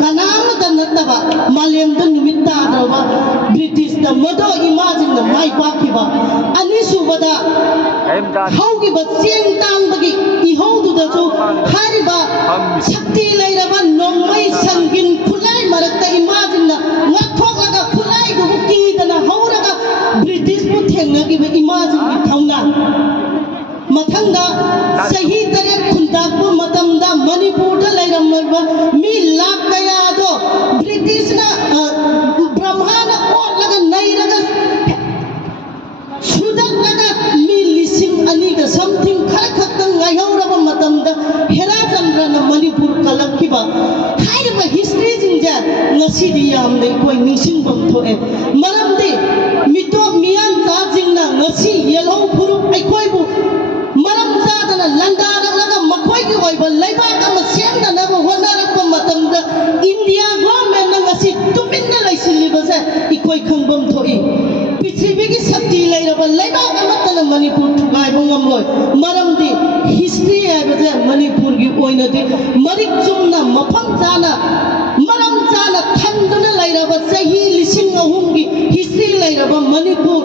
kanamata nattaba malemda numita adaba British da modo imagine na mai pakiba ani subada haugi ba cheng tang bagi ihaudu da so hariba shakti lairaba nongmai sangin khulai marakta imagine na ngathok laga khulai gu ki dana hauraga British bu thengna gi ba imagine gi thauna mathangda sahi tare khundakpu matamda manipur da lairamba mi lakh kaya do British na brahmana ot laga nairaga sudak laga mi lising ani ga something khara khaktang ngaihauraba matamda hera chandra na manipur kalakkiba haiba history jinja ngasi di yam nei koi ningsing bam thoe maramdi mito mian ta jingna ngasi yelhong phuruk ai koi bu maram zadana landara laga makhoi gi oiba laibak ama semna na honarak pa matamda India government na ngasi tuminna laisiliba se ikoi khangbam thoi prithvi gi shakti lairaba laibak ama tana manipur thugai bo ngamloi maramdi history abaje manipur gi oina de marik chumna mafam jana maram jana thanduna lairaba sahi lising ahum gi history lairaba manipur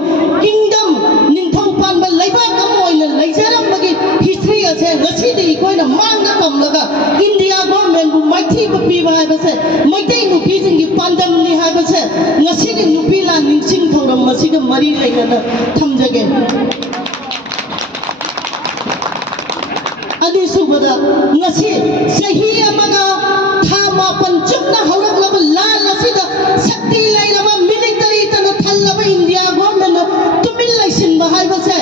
kingdom ningthau panba laibak ama oina laijaram bagi history ase ngasi de ikoi na mangna kamlaga India government bu maithi bu pi ba ba se maitai nu pi jing gi pandam ni ha ba se ngasi gi nu pi la ningsing thoram masi ga mari laina na thamjage adi subada ngasi sahi amaga thama panchukna haurak laba la lasida shakti lairaba military tana thallaba India government tumil laisin ba hai ba se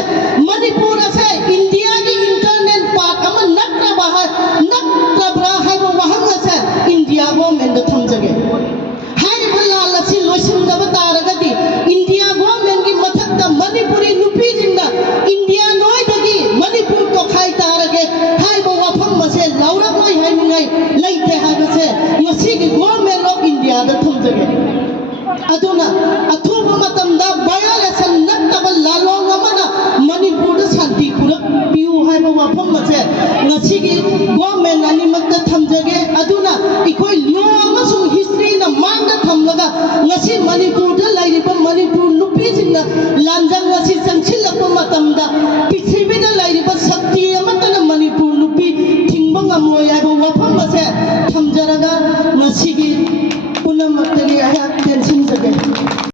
manipur ase India gi internet part ama nakra ba hai nakra bra hai ba wahang ase India government da thamjage hai balla lasi loisin da ba taragadi India government gi mathakta manipuri nupi jinda India noi dagi manipur to khai tarage hai ba wafam mase laurak noi hai ningai laite hai ba se ngasi gi government of India da thamjage aduna athuba matamda violation nattaba lalong amana manipur da shanti purak piu hai ba wafam mase ngasi gi government ani makta thamjage aduna ikoi lyo amasung history na mangda thamlaga ngasi manipur da lairiba manipur nupi jinna lanjang ngasi changchilakpa matamda